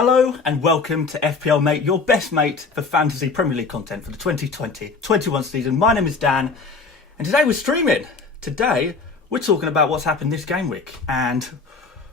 Hello and welcome to FPL Mate, your best mate for fantasy Premier League content for the 2020-21 season. My name is Dan and today we're streaming. Today we're talking about what's happened this game week. And,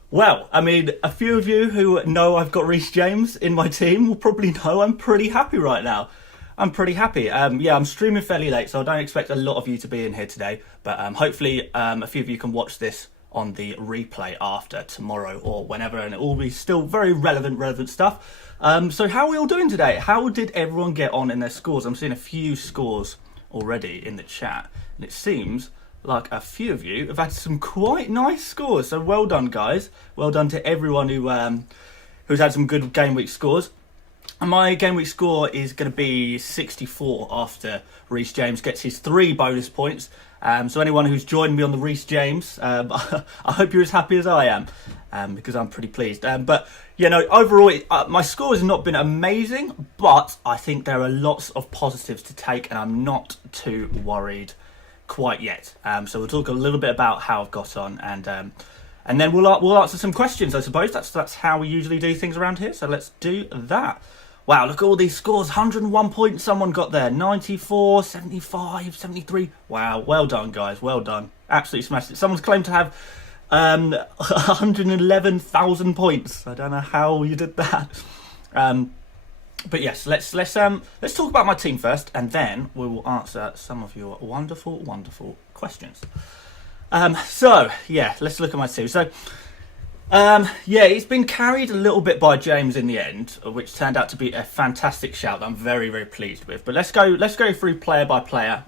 well, I mean, a few of you who know I've got Reece James in my team will probably know I'm pretty happy right now. I'm pretty happy. I'm streaming fairly late, so I don't expect a lot of you to be in here today. But hopefully a few of you can watch this on the replay after tomorrow or whenever, and it will be still very relevant stuff. So how are we all doing today? How did everyone get on in their scores? I'm seeing a few scores already in the chat, and it seems like a few of you have had some quite nice scores. So well done, guys. Well done to everyone who's had some good game week scores. And my game week score is going to be 64 after Reece James gets his 3 bonus points. So anyone who's joined me on the Reece James, I hope you're as happy as I am, because I'm pretty pleased. But, you know, overall, my score has not been amazing, but I think there are lots of positives to take, and I'm not too worried quite yet. So we'll talk a little bit about how I've got on, and then we'll answer some questions, I suppose. That's how we usually do things around here, so let's do that. Wow, look at all these scores. 101 points someone got there. 94, 75, 73. Wow, well done, guys. Well done. Absolutely smashed it. Someone's claimed to have 111,000 points. I don't know how you did that. But yes, let's talk about my team first, and then we will answer some of your wonderful questions. So, yeah, let's look at my team. So, it's been carried a little bit by James in the end, which turned out to be a fantastic shout that I'm very, very pleased with. But let's go through player by player,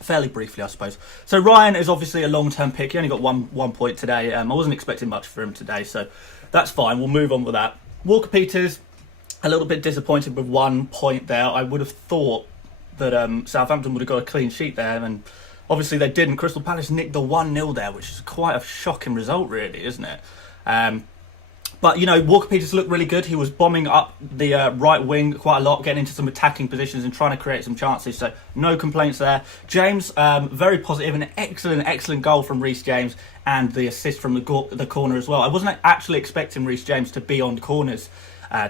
fairly briefly, I suppose. So Ryan is obviously a long-term pick. He only got one point today. I wasn't expecting much for him today, so that's fine. We'll move on with that. Walker Peters, a little bit disappointed with 1 point there. I would have thought that Southampton would have got a clean sheet there, and obviously they didn't. Crystal Palace nicked the 1-0 there, which is quite a shocking result, really, isn't it? But, you know, Walker Peters looked really good. He was bombing up the right wing quite a lot, getting into some attacking positions and trying to create some chances. So no complaints there. James, very positive. An excellent goal from Reece James, and the assist from the corner as well. I wasn't actually expecting Reece James to be on corners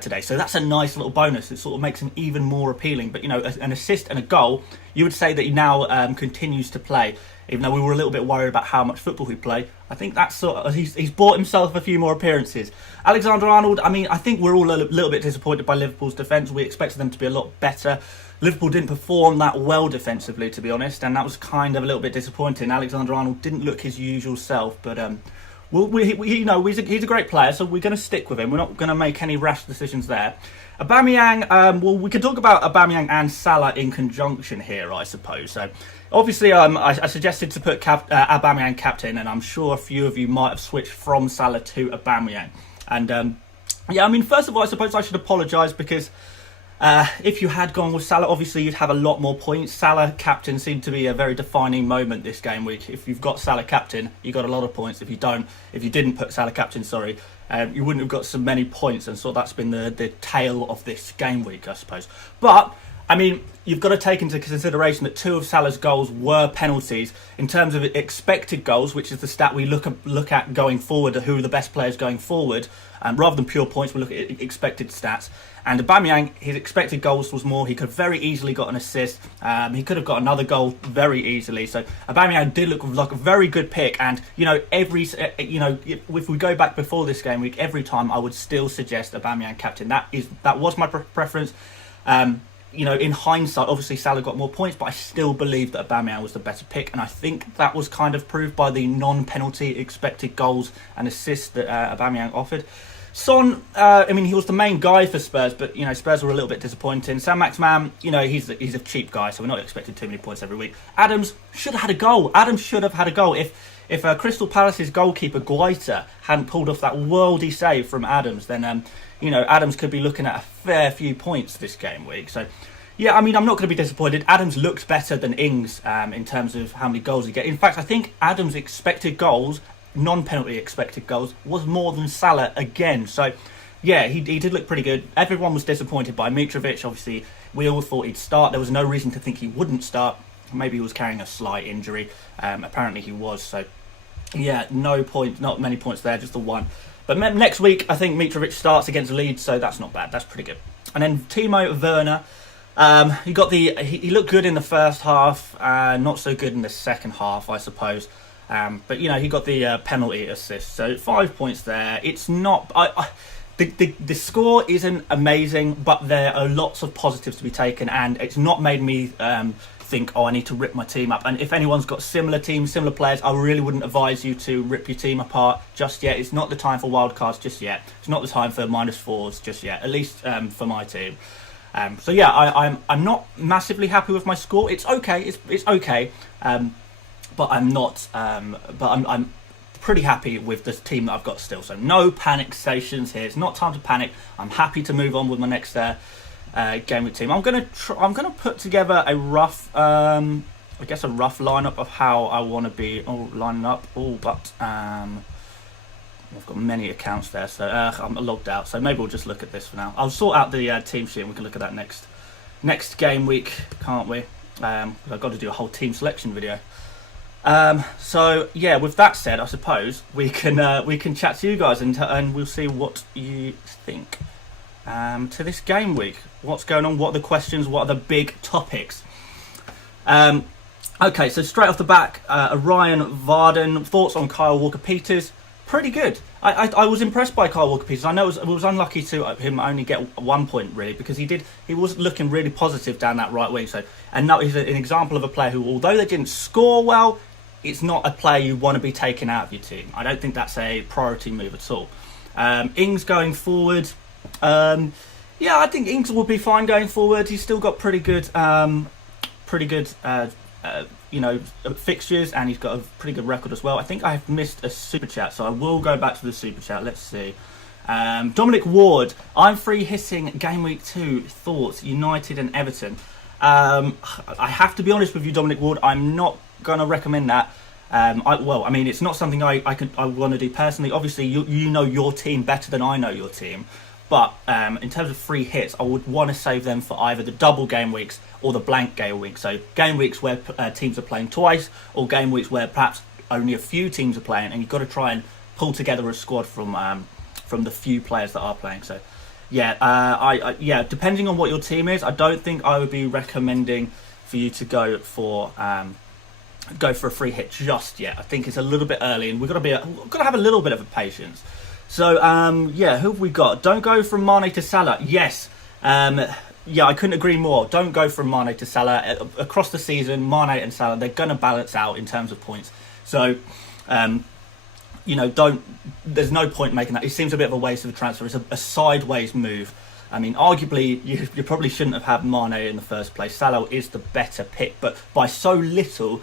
today, so that's a nice little bonus. It sort of makes him even more appealing. But, you know, an assist and a goal, you would say that he now continues to play, even though we were a little bit worried about how much football he'd play. I think that's sort of, he's bought himself a few more appearances. Alexander-Arnold, I mean, I think we're all a little bit disappointed by Liverpool's defence. We expected them to be a lot better. Liverpool didn't perform that well defensively, to be honest, and that was kind of a little bit disappointing. Alexander-Arnold didn't look his usual self, but you know, he's a great player, so we're going to stick with him. We're not going to make any rash decisions there. Aubameyang, we could talk about Aubameyang and Salah in conjunction here, I suppose. So, obviously, I suggested to put Aubameyang captain, and I'm sure a few of you might have switched from Salah to Aubameyang. And, I mean, first of all, I suppose I should apologise, because if you had gone with Salah, obviously you'd have a lot more points. Salah captain seemed to be a very defining moment this game week. If you've got Salah captain, you got a lot of points. If you didn't put Salah captain, you wouldn't have got so many points, and so that's been the tale of this game week, I suppose. But I mean, you've got to take into consideration that 2 of Salah's goals were penalties. In terms of expected goals, which is the stat we look at going forward, who are the best players going forward, rather than pure points, we look at expected stats. And Aubameyang, his expected goals was more. He could have very easily got an assist. He could have got another goal very easily. So Aubameyang did look like a very good pick. And, you know, if we go back before this game week, every time I would still suggest Aubameyang captain. That was my preference. You know, in hindsight, obviously Salah got more points, but I still believe that Aubameyang was the better pick, and I think that was kind of proved by the non-penalty expected goals and assists that Aubameyang offered. Son, I mean, he was the main guy for Spurs, but, you know, Spurs were a little bit disappointing. Saint-Maximin, you know, he's a cheap guy, so we're not expecting too many points every week. Adams should have had a goal. If Crystal Palace's goalkeeper, Guaita, hadn't pulled off that worldy save from Adams, then, you know, Adams could be looking at a fair few points this game week. So, yeah, I mean, I'm not going to be disappointed. Adams looked better than Ings in terms of how many goals he gets. In fact, I think Adams' expected goals, non-penalty expected goals, was more than Salah again. So, yeah, he did look pretty good. Everyone was disappointed by Mitrovic. Obviously, we all thought he'd start. There was no reason to think he wouldn't start. Maybe he was carrying a slight injury. Apparently he was. So, yeah, no point, not many points there, just the one. But next week, I think Mitrovic starts against Leeds, so that's not bad. That's pretty good. And then Teemo Werner, he looked good in the first half, not so good in the second half, I suppose. But he got the penalty assist, so 5 points there. It's not. The score isn't amazing, but there are lots of positives to be taken, and it's not made me think, I need to rip my team up. And if anyone's got similar teams, similar players, I really wouldn't advise you to rip your team apart just yet. It's not the time for wildcards just yet. It's not the time for -4s just yet, at least for my team. So yeah, I'm not massively happy with my score. It's okay. It's okay. But I'm not. But I'm pretty happy with the team that I've got still. So no panic stations here. It's not time to panic. I'm happy to move on with my next game week team. I'm gonna put together a rough, I guess a rough lineup of how I want to be lining up. But I've got many accounts there, so I'm logged out. So maybe we'll just look at this for now. I'll sort out the team sheet and we can look at that next game week, can't we? I've got to do a whole team selection video. So yeah, with that said, I suppose we can chat to you guys and we'll see what you think to this game week. What's going on? What are the questions? What are the big topics? Okay, so straight off the back, Ryan Varden, thoughts on Kyle Walker-Peters? Pretty good. I was impressed by Kyle Walker-Peters. I know it was unlucky to him only get 1 point really, because he was looking really positive down that right wing. So, and now he's an example of a player who, although they didn't score well, it's not a player you want to be taken out of your team. I don't think that's a priority move at all. Ings going forward, yeah, I think Ings will be fine going forward. He's still got pretty good fixtures, and he's got a pretty good record as well. I think I've missed a super chat, so I will go back to the super chat. Let's see. Dominic Ward, I'm free hitting game week 2. Thoughts, United and Everton. I have to be honest with you, Dominic Ward. I'm not gonna recommend that. It's not something I want to do personally. Obviously, you know your team better than I know your team. But in terms of free hits, I would want to save them for either the double game weeks or the blank game weeks. So game weeks where teams are playing twice, or game weeks where perhaps only a few teams are playing, and you've got to try and pull together a squad from the few players that are playing. So yeah, depending on what your team is, I don't think I would be recommending for you to go for a free hit just yet. I think it's a little bit early, and we've got to have a little bit of a patience. So, yeah, who have we got? Don't go from Mane to Salah. Yes. Yeah, I couldn't agree more. Don't go from Mane to Salah. Across the season, Mane and Salah, they're going to balance out in terms of points. So, there's no point making that. It seems a bit of a waste of a transfer. It's a sideways move. I mean, arguably, you probably shouldn't have had Mane in the first place. Salah is the better pick, but by so little...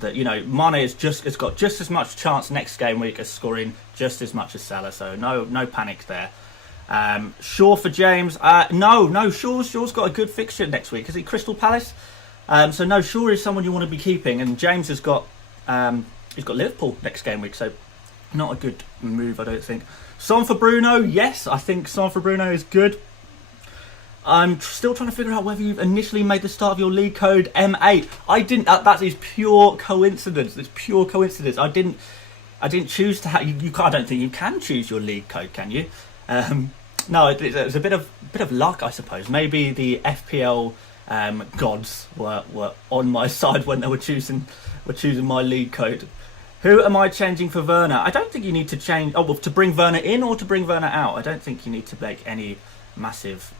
that Mane has got just as much chance next game week as scoring just as much as Salah, so no panic there. Shaw for James, no, Shaw's got a good fixture next week. Is it Crystal Palace? So no, Shaw is someone you want to be keeping, and James has got Liverpool next game week, so not a good move, I don't think. Son for Bruno, yes, I think Son for Bruno is good. I'm still trying to figure out whether you've initially made the start of your league code M8. I didn't. That is pure coincidence. It's pure coincidence. I didn't choose to have. I don't think you can choose your league code, can you? No, it's a bit of luck, I suppose. Maybe the FPL gods were on my side when they were choosing my league code. Who am I changing for Werner? I don't think you need to change. To bring Werner in or to bring Werner out. I don't think you need to make any massive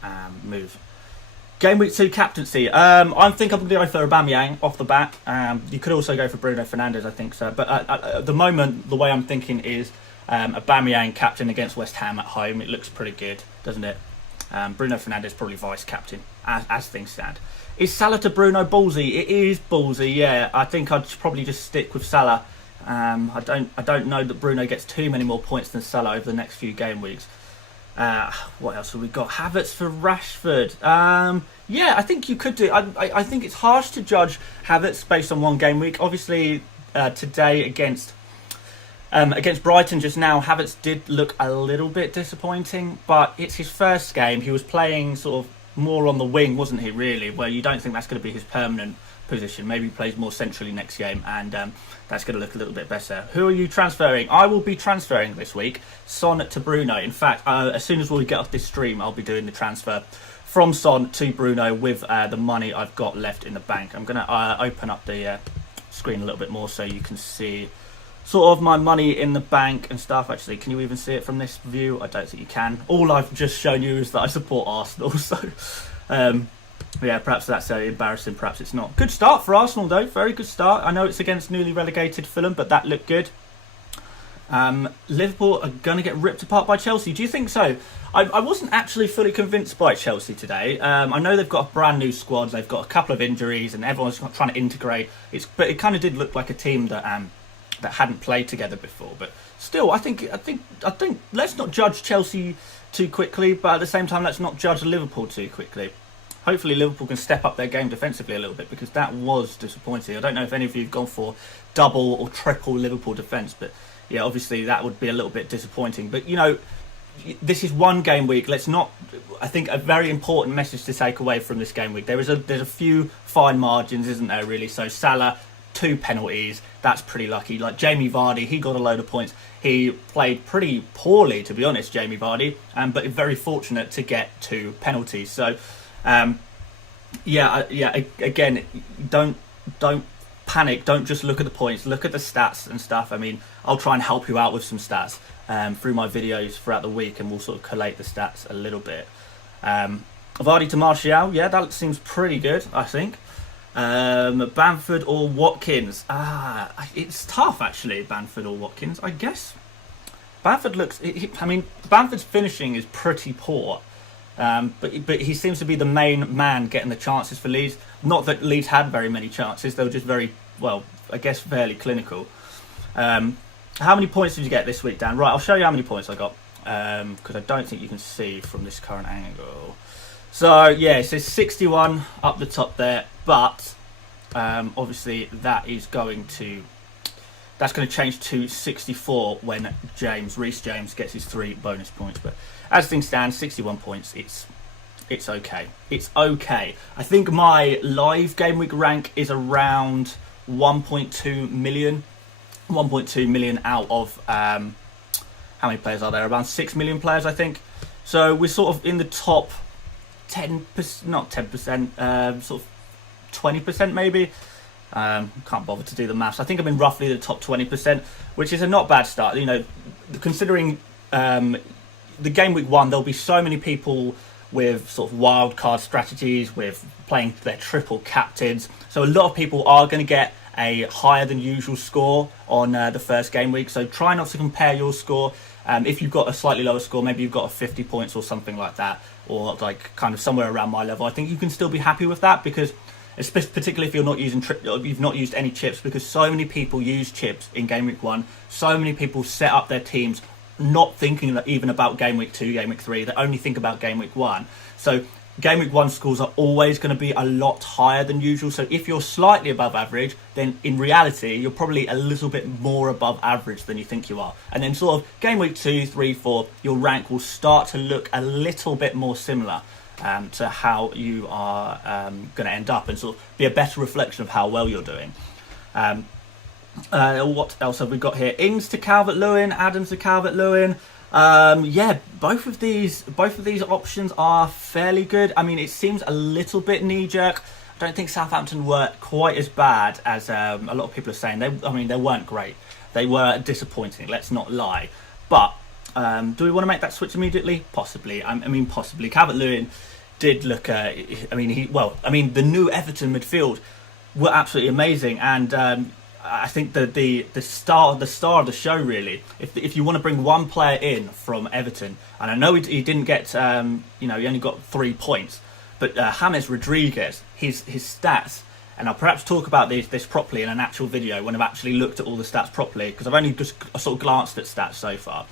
move. Game week 2 captaincy. I think I'm going to go for Aubameyang off the bat. You could also go for Bruno Fernandes, I think so. But at the moment, the way I'm thinking is Aubameyang captain against West Ham at home. It looks pretty good, doesn't it? Bruno Fernandes probably vice captain as things stand. Is Salah to Bruno ballsy? It is ballsy, yeah. I think I'd probably just stick with Salah. I don't know that Bruno gets too many more points than Salah over the next few game weeks. What else have we got? Havertz for Rashford. Yeah, I think you could do. I think it's harsh to judge Havertz based on one game week. Obviously, today against Brighton just now, Havertz did look a little bit disappointing, but it's his first game. He was playing sort of more on the wing, wasn't he? Really, where you don't think that's going to be his permanent position. Maybe he plays more centrally next game, and that's going to look a little bit better. Who are you transferring? I will be transferring this week Son to Bruno. In fact, as soon as we get off this stream, I'll be doing the transfer from Son to Bruno with the money I've got left in the bank. I'm going to open up the screen a little bit more so you can see sort of my money in the bank and stuff. Actually, can you even see it from this view? I don't think you can. All I've just shown you is that I support Arsenal, so yeah, perhaps that's embarrassing, perhaps it's not. Good start for Arsenal though, very good start. I know it's against newly relegated Fulham, but that looked good. Liverpool are going to get ripped apart by Chelsea. Do you think so? I wasn't actually fully convinced by Chelsea today. I know they've got a brand new squad, they've got a couple of injuries and everyone's trying to integrate. But it kind of did look like a team that hadn't played together before. But still, I think let's not judge Chelsea too quickly, but at the same time let's not judge Liverpool too quickly. Hopefully Liverpool can step up their game defensively a little bit, because that was disappointing. I don't know if any of you have gone for double or triple Liverpool defence, but yeah, obviously that would be a little bit disappointing. But you know, this is one game week. Let's not. I think a very important message to take away from this game week. There's a few fine margins, isn't there? Really. So Salah, 2 penalties. That's pretty lucky. Like Jamie Vardy, he got a load of points. He played pretty poorly, to be honest, Jamie Vardy, but very fortunate to get 2 penalties. So. Again, don't panic. Don't just look at the points. Look at the stats and stuff. I mean, I'll try and help you out with some stats through my videos throughout the week, and we'll sort of collate the stats a little bit. Vardy to Martial, yeah, that seems pretty good, I think. Bamford or Watkins? It's tough actually. Bamford or Watkins? I guess Bamford looks. Bamford's finishing is pretty poor. But he seems to be the main man getting the chances for Leeds. Not that Leeds had very many chances; they were just very well, I guess, fairly clinical. How many points did you get this week, Dan? Right, I'll show you how many points I got, because I don't think you can see from this current angle. So yeah, it says 61 up the top there, but obviously that's going to change to 64 when Reece James gets his 3 bonus points. But as things stand, 61 points, it's okay. It's okay. I think my live game week rank is around 1.2 million. 1.2 million out of, how many players are there? Around 6 million players, I think. So we're sort of in the top 10%, not 10%, sort of 20% maybe. Can't bother to do the maths. I think I'm in roughly the top 20%, which is a not bad start. You know, considering the game week 1, there'll be so many people with sort of wildcard strategies, with playing their triple captains. So a lot of people are going to get a higher than usual score on the first game week. So try not to compare your score. If you've got a slightly lower score, maybe you've got a 50 points or something like that, or like kind of somewhere around my level. I think you can still be happy with that, because particularly if you're not using you've not used any chips, because so many people use chips in game week 1. So many people set up their teams not thinking even about game week 2, game week 3. They only think about game week 1. So game week 1 scores are always going to be a lot higher than usual. So if you're slightly above average, then in reality you're probably a little bit more above average than you think you are. And then sort of game week 2, 3, 4, your rank will start to look a little bit more similar to how you are going to end up, and sort of be a better reflection of how well you're doing. What else have we got here? Ings to Calvert-Lewin, Adams to Calvert-Lewin. Yeah, both of these options are fairly good. I mean, it seems a little bit knee-jerk. I don't think Southampton were quite as bad as a lot of people are saying. They weren't great. They were disappointing, let's not lie. But do we want to make that switch immediately? Possibly. Possibly. Calvert-Lewin did look. The new Everton midfield were absolutely amazing, and I think the star of the show, really. If you want to bring one player in from Everton, and I know he didn't get, he only got 3 points, but James Rodriguez, his stats, and I'll perhaps talk about this properly in an actual video when I've actually looked at all the stats properly, because I've only just sort of glanced at stats so far.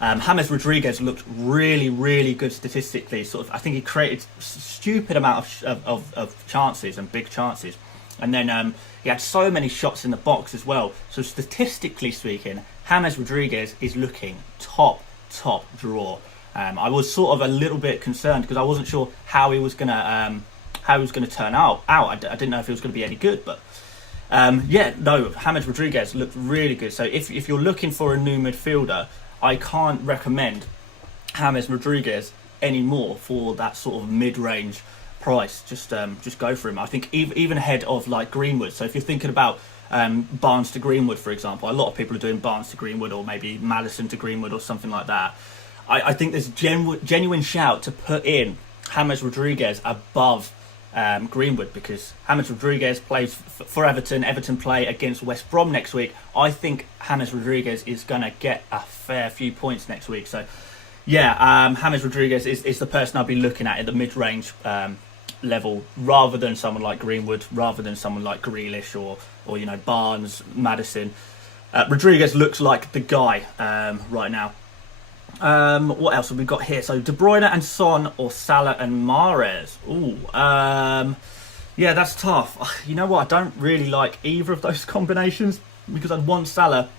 James Rodriguez looked really, really good statistically. I think he created stupid amount of chances, and big chances. And then he had so many shots in the box as well. So statistically speaking, James Rodriguez is looking top draw. I was sort of a little bit concerned because I wasn't sure how he was going to how he was going to turn out. I didn't know if he was going to be any good, but James Rodriguez looked really good. So if you're looking for a new midfielder, I can't recommend James Rodriguez anymore for that sort of mid-range price. Just go for him. I think even ahead of like Greenwood. So if you're thinking about Barnes to Greenwood, for example, a lot of people are doing Barnes to Greenwood or maybe Maddison to Greenwood or something like that. I think there's genuine shout to put in James Rodriguez above Greenwood, because James Rodriguez plays for Everton. Everton play against West Brom next week. I think James Rodriguez is going to get a fair few points next week. So James Rodriguez is the person I'll be looking at the mid-range level, rather than someone like Greenwood, rather than someone like Grealish or Barnes, Maddison. Rodriguez looks like the guy right now. What else have we got here? So De Bruyne and Son, or Salah and Mahrez. That's tough. You know what? I don't really like either of those combinations, because I'd want Salah,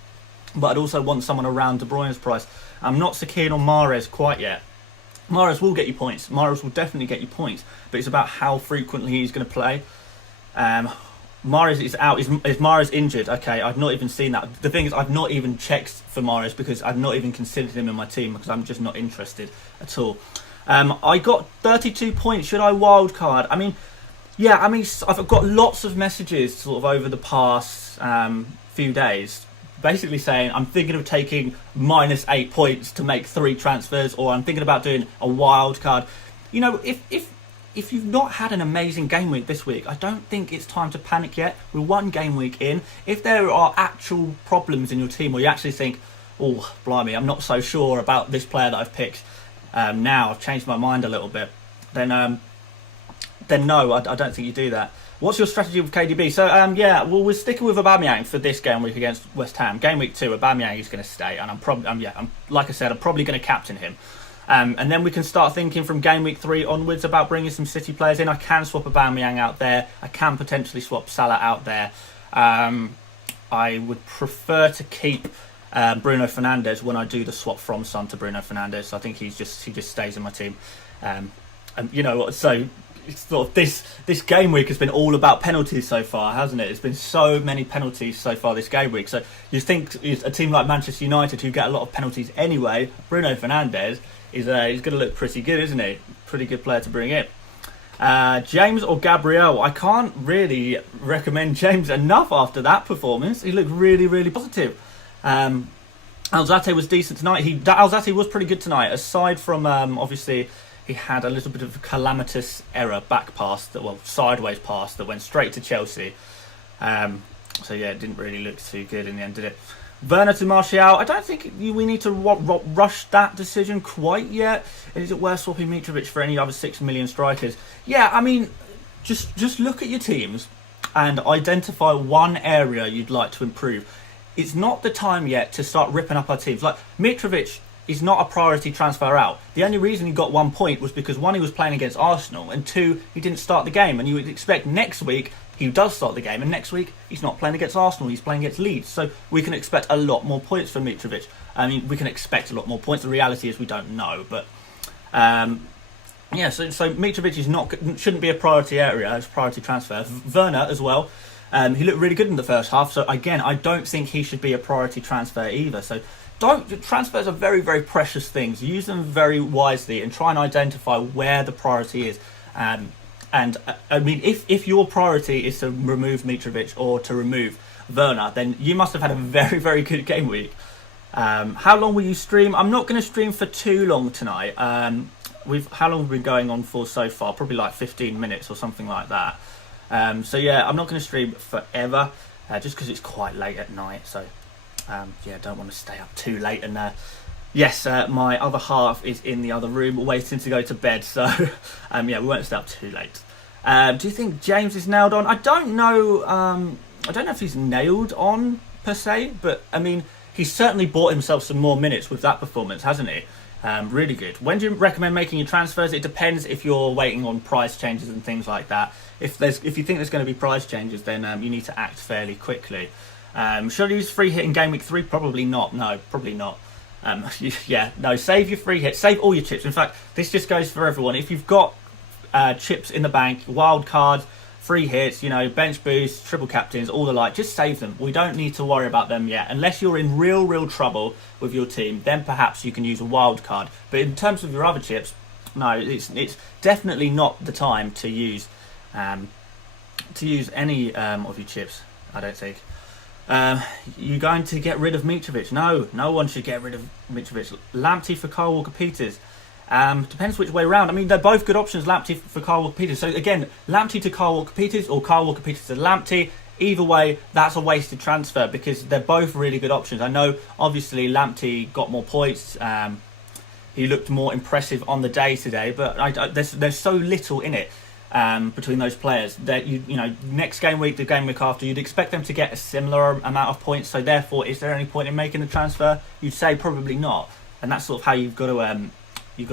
but I'd also want someone around De Bruyne's price. I'm not so keen on Mahrez quite yet. Mahrez will get you points. Mahrez will definitely get you points, but it's about how frequently he's going to play. Mahrez is out. Is Mahrez injured? Okay, I've not even seen that. The thing is, I've not even checked for Mahrez, because I've not even considered him in my team, because I'm just not interested at all. I got 32 points. Should I wildcard? I've got lots of messages sort of over the past few days, basically saying I'm thinking of taking -8 points to make 3 transfers, or I'm thinking about doing a wildcard. If you've not had an amazing game week this week, I don't think it's time to panic yet. We're 1 game week in. If there are actual problems in your team, or you actually think, oh, blimey, I'm not so sure about this player that I've picked, now I've changed my mind a little bit, then no, I don't think you do that. What's your strategy with KDB? So, we're sticking with Aubameyang for this game week against West Ham. Game week 2, Aubameyang is going to stay, and I'm probably going to captain him. And then we can start thinking from game week 3 onwards about bringing some City players in. I can swap Aubameyang out there. I can potentially swap Salah out there. I would prefer to keep Bruno Fernandes when I do the swap from Son to Bruno Fernandes. I think he just stays in my team. And you know what? So it's sort of this game week has been all about penalties so far, hasn't it? It's been so many penalties so far this game week. So you think a team like Manchester United, who get a lot of penalties anyway, Bruno Fernandes he's going to look pretty good, isn't he? Pretty good player to bring in. James or Gabriel? I can't really recommend James enough after that performance. He looked really, really positive. Alzate was decent tonight. Alzate was pretty good tonight, aside from obviously he had a little bit of a calamitous error back pass, sideways pass that went straight to Chelsea. It didn't really look too good in the end, did it? Werner to Martial. I don't think we need to rush that decision quite yet. Is it worth swapping Mitrovic for any other 6 million strikers? Just look at your teams and identify one area you'd like to improve. It's not the time yet to start ripping up our teams. Like, Mitrovic is not a priority transfer out. The only reason he got 1 point was because 1, he was playing against Arsenal, and 2, he didn't start the game. And you would expect next week he does start the game, and next week he's not playing against Arsenal, he's playing against Leeds. So we can expect a lot more points from Mitrovic. We can expect a lot more points. The reality is we don't know, but so Mitrovic shouldn't be a priority area as priority transfer. Werner as well. He looked really good in the first half. So again, I don't think he should be a priority transfer either. So transfers are very, very precious things. Use them very wisely and try and identify where the priority is. If your priority is to remove Mitrovic or to remove Werner, then you must have had a very, very good game week. How long will you stream? I'm not going to stream for too long tonight. How long have we been going on for so far? Probably like 15 minutes or something like that. I'm not going to stream forever, just because it's quite late at night. So, don't want to stay up too late. And my other half is in the other room waiting to go to bed. So, we won't stay up too late. Do you think James is nailed on? I don't know. I don't know if he's nailed on per se, but he's certainly bought himself some more minutes with that performance, hasn't he? Really good. When do you recommend making your transfers? It depends if you're waiting on price changes and things like that. If you think there's going to be price changes, then you need to act fairly quickly. Should I use free hit in game week 3? Probably not. No, probably not. Save your free hit. Save all your chips. In fact, this just goes for everyone. If you've got chips in the bank, wild cards, free hits, you know, bench boosts, triple captains, all the like. Just save them. We don't need to worry about them yet. Unless you're in real trouble with your team, then perhaps you can use a wild card. But in terms of your other chips, no, it's definitely not the time to use any of your chips, I don't think. You're going to get rid of Mitrovic? No one should get rid of Mitrovic. Lamptey for Kyle Walker-Peters. Depends which way round. I mean, they're both good options, Lamptey for Kyle Walker-Peters. So again, Lamptey to Kyle Walker-Peters or Kyle Walker-Peters to Lamptey. Either way, that's a wasted transfer because they're both really good options. I know, obviously, Lamptey got more points. He looked more impressive on the day today, but there's so little in it between those players that you know, next game week, the game week after, you'd expect them to get a similar amount of points. So therefore, is there any point in making the transfer? You'd say probably not, and that's sort of how you've got to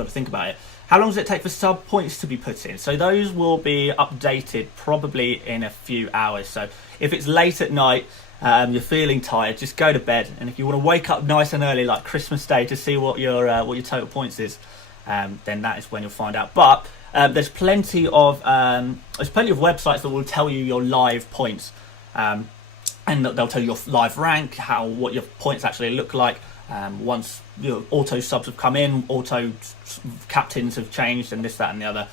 think about it. How long does it take for sub points to be put in? So those will be updated probably in a few hours. So if it's late at night, you're feeling tired, just go to bed. And if you want to wake up nice and early, like Christmas Day, to see what your total points is, then that is when you'll find out. But there's plenty of websites that will tell you your live points, and they'll tell you your live rank, what your points actually look like. Once your auto subs have come in, auto captains have changed, and this, that, and the other.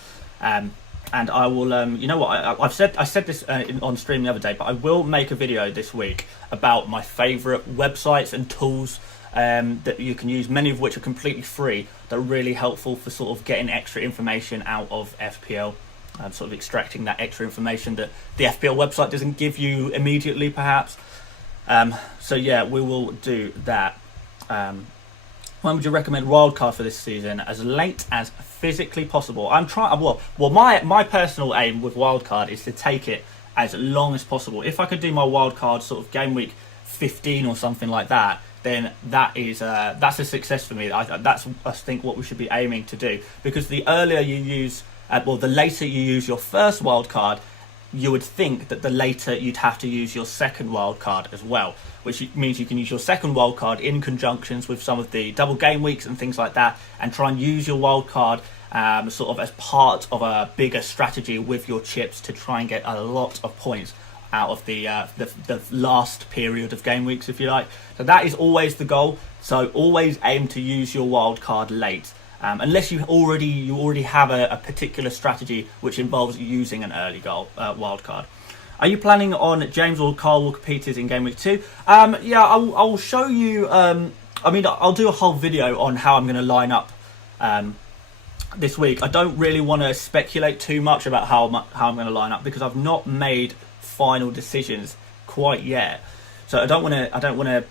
And I will, you know what, I said this on stream the other day, but I will make a video this week about my favourite websites and tools that you can use, many of which are completely free, that are really helpful for sort of getting extra information out of FPL, sort of extracting that extra information that the FPL website doesn't give you immediately, perhaps. So yeah, we will do that. When would you recommend wildcard for this season? As late as physically possible. I'm trying. Well, my personal aim with wildcard is to take it as long as possible. If I could do my wildcard sort of game week 15 or something like that, then that's a success for me. That's I think what we should be aiming to do, because the earlier you use, the later you use your first wildcard, you would think that the later you'd have to use your second wildcard as well, which means you can use your second wildcard in conjunctions with some of the double game weeks and things like that, and try and use your wildcard sort of as part of a bigger strategy with your chips to try and get a lot of points out of the last period of game weeks, if you like. So that is always the goal. So always aim to use your wildcard late. Unless you already have a particular strategy which involves using an early wildcard. Are you planning on James or Kyle Walker-Peters in Game Week 2? Yeah, I'll show you. I'll do a whole video on how I'm going to line up this week. I don't really want to speculate too much about how I'm going to line up, because I've not made final decisions quite yet. So I don't want to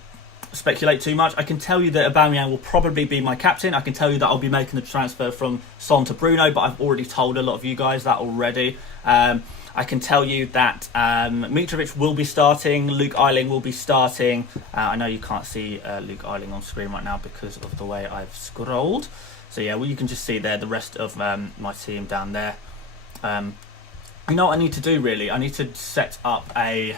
speculate too much. I can tell you that Aubameyang will probably be my captain. I can tell you that I'll be making the transfer from Son to Bruno, but I've already told a lot of you guys that already. I can tell you that Mitrovic will be starting, Luke Ayling will be starting. I know you can't see Luke Ayling on screen right now because of the way I've scrolled. So yeah, well, you can just see there the rest of my team down there. You know what I need to do really? I need to set up a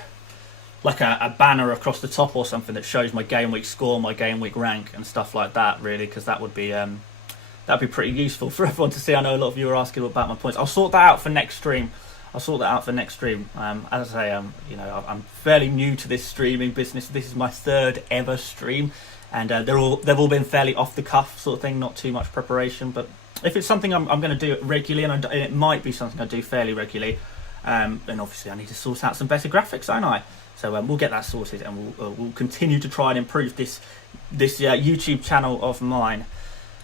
banner across the top or something that shows my game week score, my game week rank and stuff like that, really, because that would be that'd be pretty useful for everyone to see. I know a lot of you are asking about my points. I'll sort that out for next stream. As I say, I'm fairly new to this streaming business. This is my third ever stream, and they've all been fairly off the cuff sort of thing, not too much preparation. But if it's something I'm going to do regularly, and it might be something I do fairly regularly, then obviously I need to sort out some better graphics, don't I? So we'll get that sorted, and we'll continue to try and improve this YouTube channel of mine.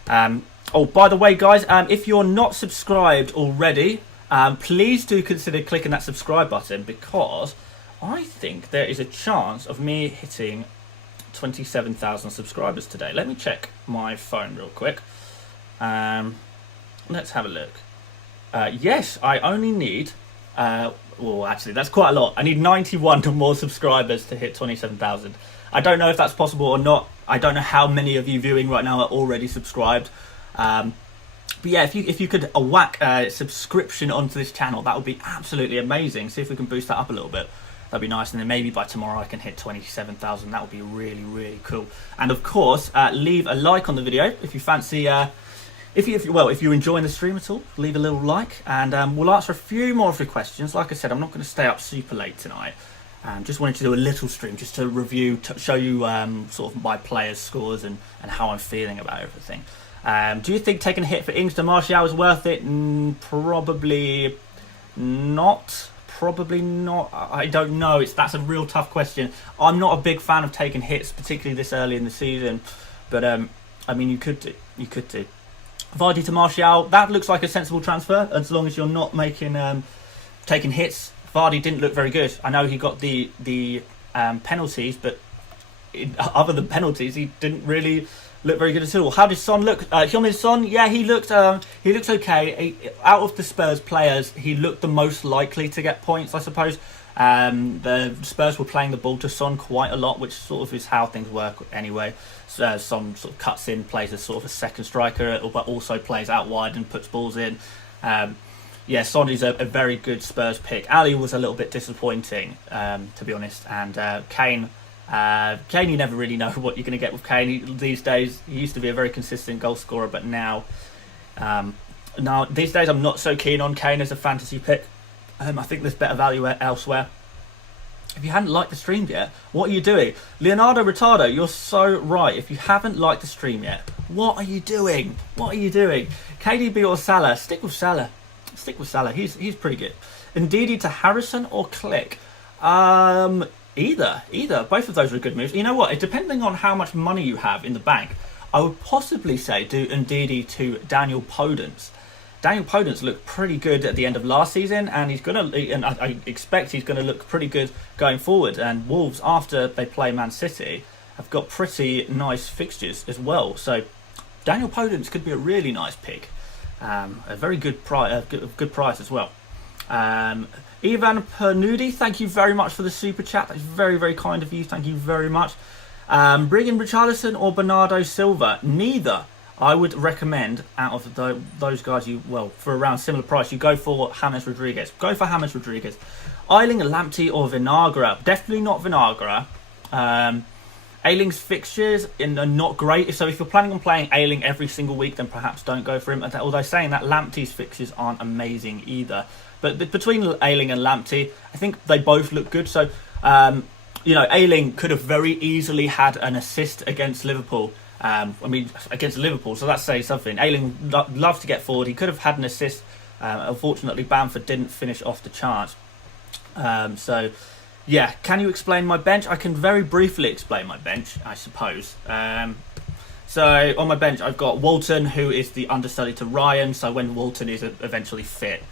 Oh, by the way, guys, if you're not subscribed already, please do consider clicking that subscribe button, because I think there is a chance of me hitting 27,000 subscribers today. Let me check my phone real quick. Let's have a look. Yes, I only need... well, actually, that's quite a lot. I need 91 more subscribers to hit 27,000. I don't know if that's possible or not. I don't know how many of you viewing right now are already subscribed. But yeah, if you could whack a subscription onto this channel, that would be absolutely amazing. See if we can boost that up a little bit. That'd be nice. And then maybe by tomorrow I can hit 27,000. That would be really, really cool. And of course, leave a like on the video if you fancy If you're enjoying the stream at all, leave a little like, and we'll answer a few more of your questions. Like I said, I'm not going to stay up super late tonight. Just wanted to do a little stream just to review, show you sort of my players' scores and how I'm feeling about everything. Do you think taking a hit for Ings to Martial is worth it? Probably not. Probably not. I don't know. That's a real tough question. I'm not a big fan of taking hits, particularly this early in the season. But I mean, you could do. Vardy to Martial, that looks like a sensible transfer as long as you're not making taking hits. Vardy didn't look very good. I know he got the penalties, but other than penalties, he didn't really look very good at all. How did Son look? Heung-min Son, yeah, he looked okay. Out of the Spurs players, he looked the most likely to get points, I suppose. The Spurs were playing the ball to Son quite a lot, which sort of is how things work anyway. Son sort of cuts in, plays as sort of a second striker, but also plays out wide and puts balls in. Son is a very good Spurs pick. Ali was a little bit disappointing, to be honest. And Kane, you never really know what you're going to get with Kane. These days, he used to be a very consistent goal scorer, but now these days I'm not so keen on Kane as a fantasy pick. I think there's better value elsewhere. If you hadn't liked the stream yet, what are you doing? Leonardo Retardo, you're so right. If you haven't liked the stream yet, what are you doing? KDB or Salah? Stick with Salah. He's pretty good. Ndidi to Harrison or Click? Either. Both of those are good moves. You know what? Depending on how much money you have in the bank, I would possibly say do Ndidi to Daniel Podence. Daniel Podence looked pretty good at the end of last season, and I expect he's going to look pretty good going forward. And Wolves, after they play Man City, have got pretty nice fixtures as well. So Daniel Podence could be a really nice pick. A very good price, good price as well. Ivan Pernudi, thank you very much for the super chat. That's very, very kind of you. Thank you very much. Bring in Richarlison or Bernardo Silva? Neither. I would recommend out of those guys, for around similar price, you go for James Rodriguez. Eiling, Lamptey or Vinagre? Definitely not Vinagre. Ayling's fixtures are not great, so if you're planning on playing Ayling every single week, then perhaps don't go for him. Although saying that, Lamptey's fixtures aren't amazing either. But between Ayling and Lamptey, I think they both look good. So, Ayling could have very easily had an assist against Liverpool. Against Liverpool, so that's saying something. Ayling loves to get forward. He could have had an assist. Unfortunately, Bamford didn't finish off the chart. Can you explain my bench? I can very briefly explain my bench, I suppose. So on my bench, I've got Walton, who is the understudy to Ryan. So when Walton is eventually fit,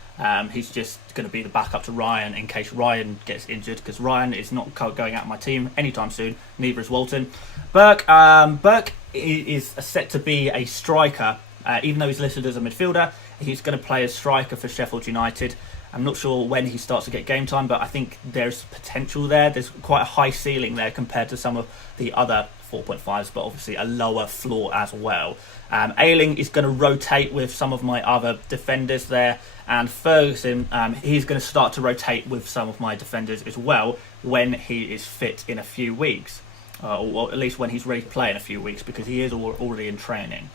he's just going to be the backup to Ryan in case Ryan gets injured, because Ryan is not going out of my team anytime soon. Neither is Walton. Burke is set to be a striker, even though he's listed as a midfielder. He's going to play as striker for Sheffield United. I'm not sure when he starts to get game time, but I think there's potential there. There's quite a high ceiling there compared to some of the other 4.5s, but obviously a lower floor as well. Ayling is going to rotate with some of my other defenders there, and Ferguson, he's going to start to rotate with some of my defenders as well when he is fit in a few weeks, or at least when he's ready to play in a few weeks, because he is already in training.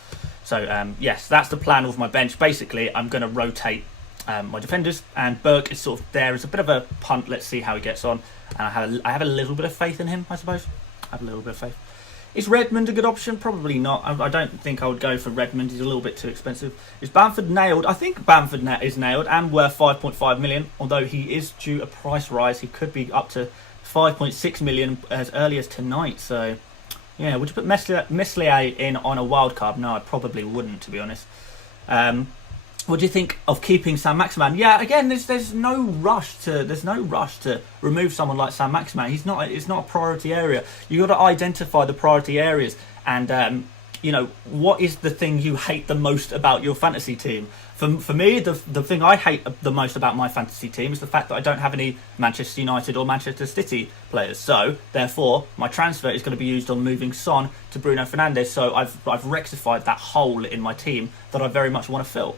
So yes, that's the plan with my bench. Basically, I'm going to rotate my defenders, and Burke is sort of there as a bit of a punt. Let's see how he gets on, and I have a little bit of faith in him, I suppose. Is Redmond a good option? Probably not. I don't think I would go for Redmond. He's a little bit too expensive. Is Bamford nailed? I think Bamford is nailed and worth 5.5 million, although he is due a price rise. He could be up to 5.6 million as early as tonight. So yeah, would you put Meslier in on a wild card? No, I probably wouldn't, to be honest. What do you think of keeping Sam Maximan? Yeah, again, there's no rush to remove someone like Sam Maximan. It's not a priority area. You got to identify the priority areas, and what is the thing you hate the most about your fantasy team? For me, the thing I hate the most about my fantasy team is the fact that I don't have any Manchester United or Manchester City players. So therefore, my transfer is going to be used on moving Son to Bruno Fernandes. So I've rectified that hole in my team that I very much want to fill.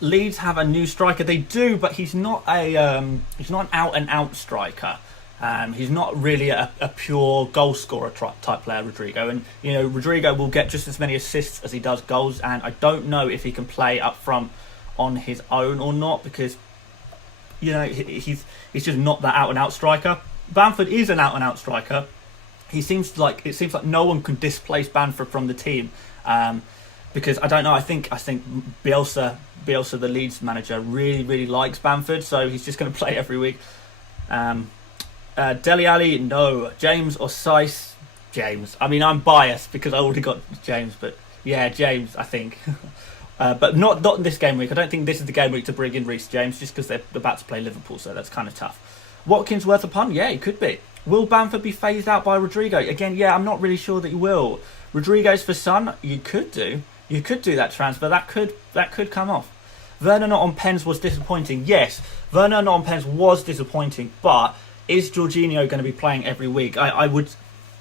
Leeds have a new striker. They do, but he's not an out and out striker. He's not really a pure goal scorer type player, Rodrigo. And, Rodrigo will get just as many assists as he does goals. And I don't know if he can play up front on his own or not, because, he's just not that out-and-out striker. Bamford is an out-and-out striker. It seems like no one can displace Bamford from the team. Because I don't know, I think Bielsa, the Leeds manager, really, really likes Bamford, so he's just going to play every week. Dele Alli, no. James or Saiss? James. I mean, I'm biased because I already got James, but yeah, James, I think. But not in this game week. I don't think this is the game week to bring in Reece James, just because they're about to play Liverpool, so that's kind of tough. Watkins worth a punt? Yeah, he could be. Will Bamford be phased out by Rodrigo? Again, yeah, I'm not really sure that he will. Rodrigo's for Son? You could do that transfer. That could come off. Werner not on pens was disappointing. Yes, Werner not on pens was disappointing, but is Jorginho going to be playing every week? I would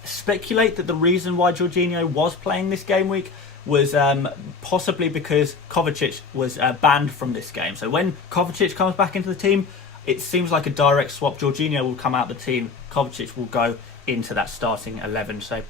speculate that the reason why Jorginho was playing this game week was possibly because Kovacic was banned from this game. So when Kovacic comes back into the team, it seems like a direct swap. Jorginho will come out of the team. Kovacic will go into that starting 11. So,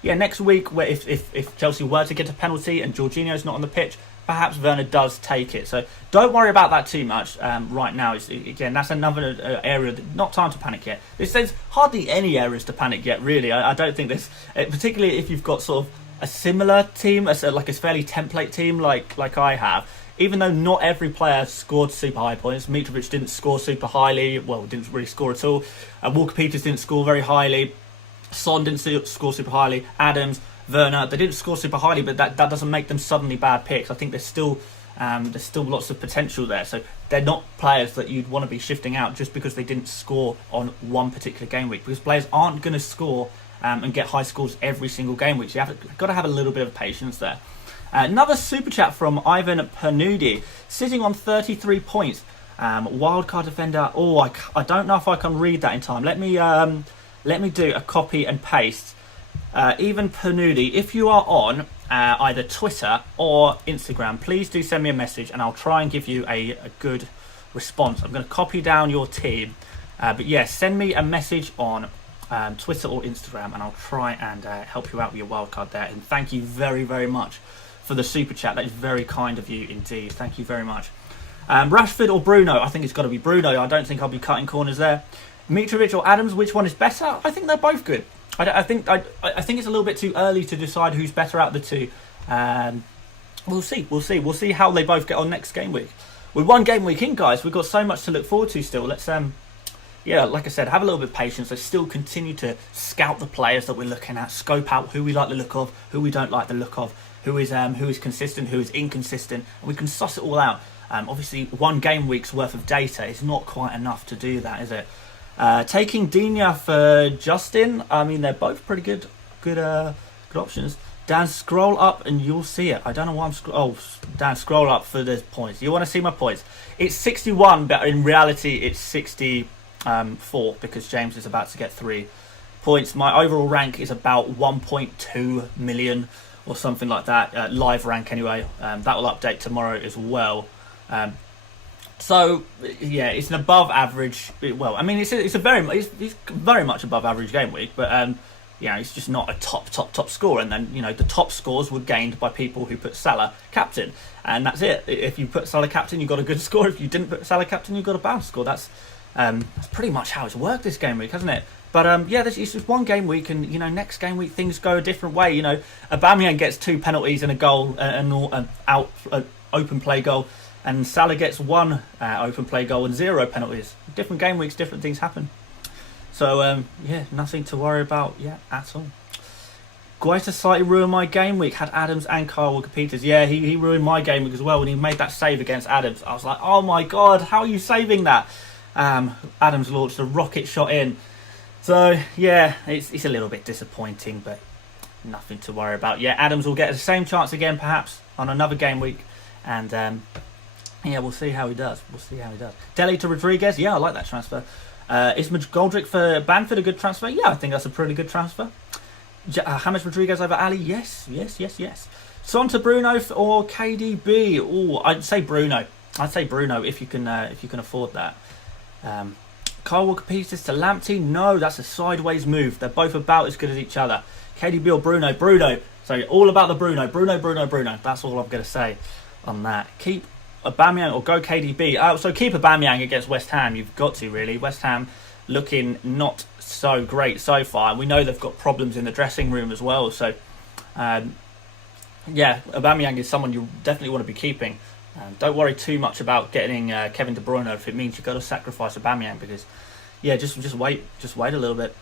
yeah, next week, where if Chelsea were to get a penalty and Jorginho's not on the pitch, perhaps Werner does take it. So don't worry about that too much right now. Again, that's another area, not time to panic yet. There's hardly any areas to panic yet, really. I don't think there's, particularly if you've got sort of a similar team, like a fairly template team like I have. Even though not every player scored super high points, Mitrovic didn't score super highly, well, didn't really score at all. Walker-Peters didn't score very highly. Son didn't score super highly. Adams, Werner, they didn't score super highly, but that doesn't make them suddenly bad picks. I think there's still lots of potential there. So they're not players that you'd want to be shifting out just because they didn't score on one particular game week. Because players aren't going to score and get high scores every single game week. So you've got to have a little bit of patience there. Another super chat from Ivan Pernudi, sitting on 33 points. Wildcard defender. Oh, I don't know if I can read that in time. Let me do a copy and paste. Even Pernudi, if you are on either Twitter or Instagram, please do send me a message and I'll try and give you a good response. I'm going to copy down your team. But yeah, send me a message on Twitter or Instagram and I'll try and help you out with your wildcard there. And thank you very, very much for the super chat. That is very kind of you indeed. Thank you very much. Rashford or Bruno? I think it's got to be Bruno. I don't think I'll be cutting corners there. Mitrovic or Adams? Which one is better? I think they're both good. I think it's a little bit too early to decide who's better out of the two. We'll see. We'll see how they both get on next game week. With one game week in, guys, we've got so much to look forward to still. Let's like I said, have a little bit of patience. Let's still continue to scout the players that we're looking at, scope out who we like the look of, who we don't like the look of, who is consistent, who is inconsistent, and we can suss it all out. Obviously, one game week's worth of data is not quite enough to do that, is it? Taking Digne for Justin. I mean, they're both pretty good options. Dan, scroll up and you'll see it. I don't know why Dan, scroll up for the points. You want to see my points? It's 61, but in reality, it's 64 because James is about to get 3 points. My overall rank is about 1.2 million or something like that. Live rank anyway. That will update tomorrow as well. So yeah, it's an above average. Well, I mean, it's very much above average game week, but it's just not a top score. And then the top scores were gained by people who put Salah captain, and that's it. If you put Salah captain, you got a good score. If you didn't put Salah captain, you got a bad score. That's pretty much how it's worked this game week, hasn't it? But it's just one game week, and next game week things go a different way. Aubameyang gets 2 penalties and a goal, an open play goal. And Salah gets 1 open play goal and 0 penalties. Different game weeks, different things happen. So, nothing to worry about at all. Guaita slightly ruined my game week. Had Adams and Kyle Walker-Peters. Yeah, he ruined my game week as well when he made that save against Adams. I was like, oh my God, how are you saving that? Adams launched a rocket shot in. So, yeah, it's a little bit disappointing, but nothing to worry about. Yeah, Adams will get the same chance again, perhaps, on another game week. And... we'll see how he does. Dele to Rodriguez. Yeah, I like that transfer. Is Goldrick for Bamford a good transfer? Yeah, I think that's a pretty good transfer. James Rodriguez over Ali? Yes. Son to Bruno or KDB? Oh, I'd say Bruno if you can afford that. Kyle Walker-Peters to Lamptey? No, that's a sideways move. They're both about as good as each other. KDB or Bruno? Bruno. So all about the Bruno. Bruno. That's all I'm going to say on that. Keep Aubameyang or go KDB. So keep Aubameyang against West Ham. You've got to, really. West Ham looking not so great so far. And we know they've got problems in the dressing room as well. So, yeah, Aubameyang is someone you definitely want to be keeping. Don't worry too much about getting Kevin De Bruyne if it means you've got to sacrifice Aubameyang, because, yeah, just wait a little bit.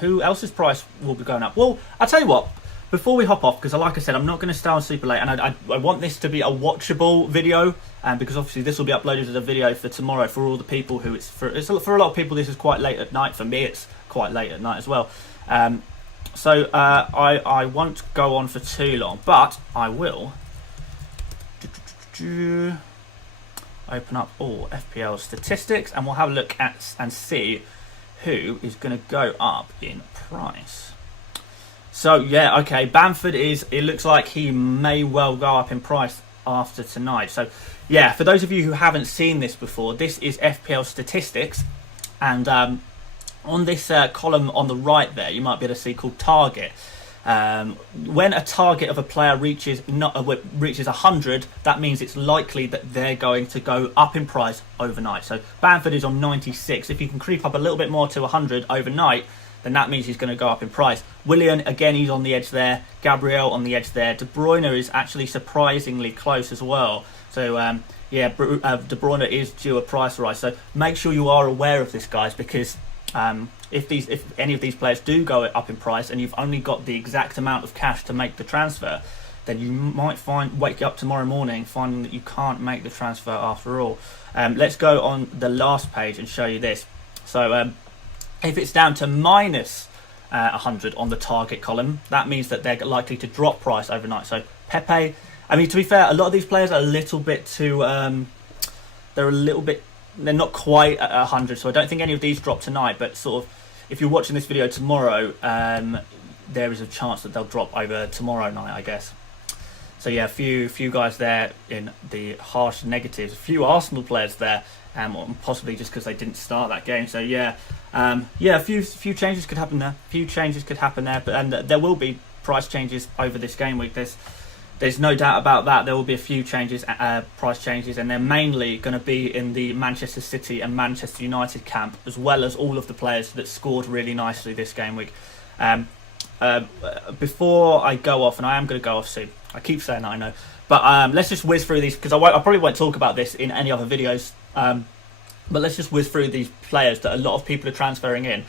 Who else's price will be going up? Well, I'll tell you what, before we hop off, because like I said, I'm not going to stay on super late, and I want this to be a watchable video, because obviously this will be uploaded as a video for tomorrow for all the people who for a lot of people this is quite late at night. For me, it's quite late at night as well. So I won't go on for too long, but I will open up all FPL statistics, and we'll have a look at and see who is going to go up in price. So yeah, okay, Bamford it looks like he may well go up in price after tonight. So yeah, for those of you who haven't seen this before, this is FPL Statistics, and on this column on the right there, you might be able to see called Target. When a target of a player reaches 100, that means it's likely that they're going to go up in price overnight. So Bamford is on 96. If you can creep up a little bit more to 100 overnight, then that means he's going to go up in price. Willian, again, he's on the edge there. Gabriel on the edge there. De Bruyne is actually surprisingly close as well. So yeah, De Bruyne is due a price rise. So make sure you are aware of this, guys, because if any of these players do go up in price and you've only got the exact amount of cash to make the transfer, then you might wake up tomorrow morning finding that you can't make the transfer after all. Let's go on the last page and show you this. So if it's down to minus 100 on the target column, that means that they're likely to drop price overnight. So Pepe, I mean, to be fair, a lot of these players are a little bit too they're not quite at 100, so I don't think any of these drop tonight, but sort of if you're watching this video tomorrow, there is a chance that they'll drop over tomorrow night, I guess. So yeah, a few guys there in the harsh negatives, a few Arsenal players there, possibly just because they didn't start that game. So yeah, yeah, a few changes could happen there. But there will be price changes over this game week. There's no doubt about that. There will be a few changes, price changes, and they're mainly going to be in the Manchester City and Manchester United camp, as well as all of the players that scored really nicely this game week. Before I go off, and I am going to go off soon, I keep saying that, I know, but let's just whiz through these, because I probably won't talk about this in any other videos, but let's just whiz through these players that a lot of people are transferring in,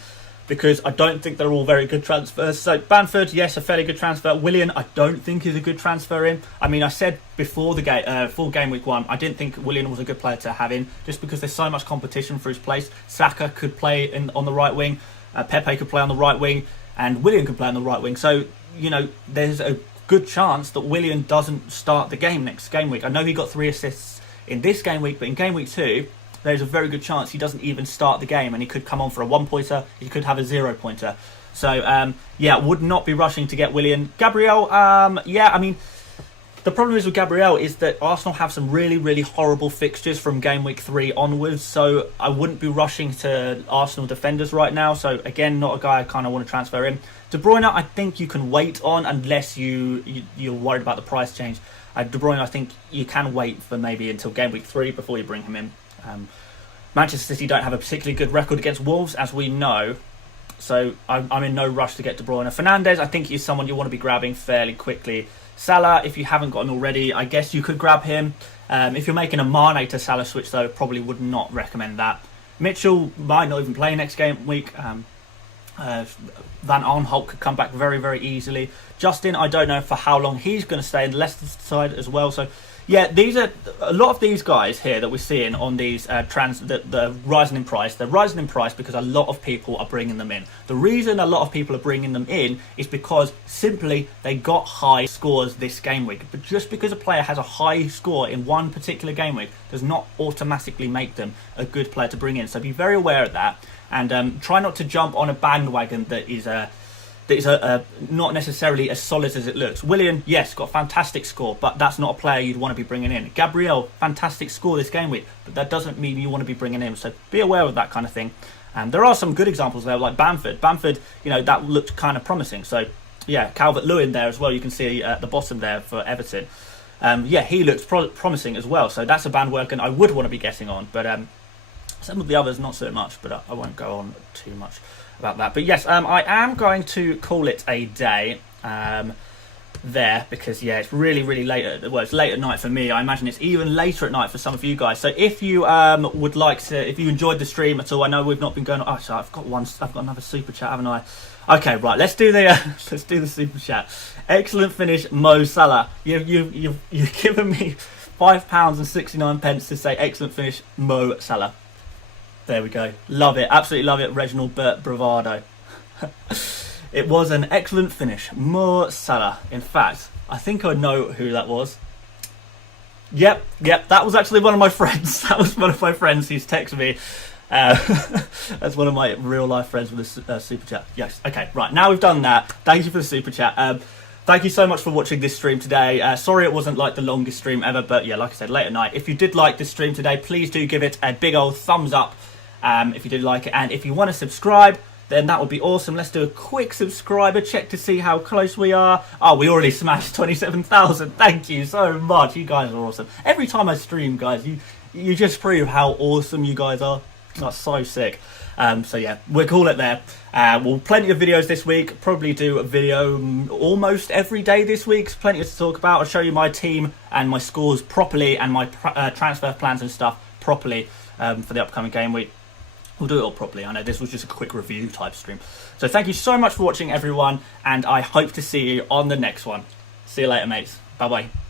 because I don't think they're all very good transfers. So Bamford, yes, a fairly good transfer. Willian, I don't think is a good transfer in. I mean, I said before the game, full game week 1, I didn't think Willian was a good player to have in, just because there's so much competition for his place. Saka could play on the right wing, Pepe could play on the right wing, and Willian could play on the right wing. So, you know, there's a good chance that Willian doesn't start the game next game week. I know he got 3 assists in this game week, but in game week 2, there's a very good chance he doesn't even start the game, and he could come on for a 1-pointer, he could have a 0-pointer. So, yeah, would not be rushing to get Willian. Gabriel, yeah, I mean, the problem is with Gabriel is that Arsenal have some really, really horrible fixtures from game week 3 onwards, so I wouldn't be rushing to Arsenal defenders right now. So, again, not a guy I kind of want to transfer in. De Bruyne, I think you can wait on unless you're worried about the price change. De Bruyne, I think you can wait for maybe until game week 3 before you bring him in. Manchester City don't have a particularly good record against Wolves, as we know, so I'm in no rush to get De Bruyne. Fernandes, I think he's someone you want to be grabbing fairly quickly. Salah, if you haven't got him already, I guess you could grab him. If you're making a Mane to Salah switch, though, probably would not recommend that. Mitchell might not even play next game week. Van Aanholt could come back very, very easily. Justin, I don't know for how long he's going to stay in the Leicester side as well. So, yeah, these are a lot of these guys here that we're seeing on these the rising in price. They're rising in price because a lot of people are bringing them in. The reason a lot of people are bringing them in is because simply they got high scores this game week. But just because a player has a high score in one particular game week does not automatically make them a good player to bring in. So be very aware of that, and try not to jump on a bandwagon that is that is not necessarily as solid as it looks. Willian, yes, got a fantastic score, but that's not a player you'd want to be bringing in. Gabriel, fantastic score this game week, but that doesn't mean you want to be bringing him. So be aware of that kind of thing. And there are some good examples there, like Bamford. Bamford, that looked kind of promising. So yeah, Calvert-Lewin there as well. You can see at the bottom there for Everton. He looks promising as well. So that's a bandwagon I would want to be getting on. But some of the others, not so much. But I won't go on too much about that. But yes, I am going to call it a day there, because it's really late it's late at night for me. I imagine it's even later at night for some of you guys. So if you would like to, if you enjoyed the stream at all, I know we've not been going on. So I've got another super chat, haven't I? Okay, right, let's do the super chat. Excellent finish, Mo Salah. You've given me £5.69 to say excellent finish, Mo Salah. There we go. Love it. Absolutely love it. Reginald Burt Bravado. It was an excellent finish. Mo Salah. In fact, I think I know who that was. Yep. That was actually one of my friends. That was one of my friends who's texted me. That's one of my real life friends with a super chat. Yes. Okay. Right. Now we've done that. Thank you for the super chat. Thank you so much for watching this stream today. Sorry it wasn't like the longest stream ever, but yeah, like I said, late at night. If you did like this stream today, please do give it a big old thumbs up if you did like it. And if you want to subscribe, then that would be awesome. Let's do a quick subscriber check to see how close we are. Oh, we already smashed 27,000. Thank you so much. You guys are awesome. Every time I stream, guys, you just prove how awesome you guys are. That's so sick. So yeah, we'll call it there. We'll plenty of videos this week. Probably do a video almost every day this week. Plenty to talk about. I'll show you my team and my scores properly, and my transfer plans and stuff properly for the upcoming game week. We'll do it all properly. I know this was just a quick review type stream. So thank you so much for watching, everyone, and I hope to see you on the next one. See you later, mates. Bye bye.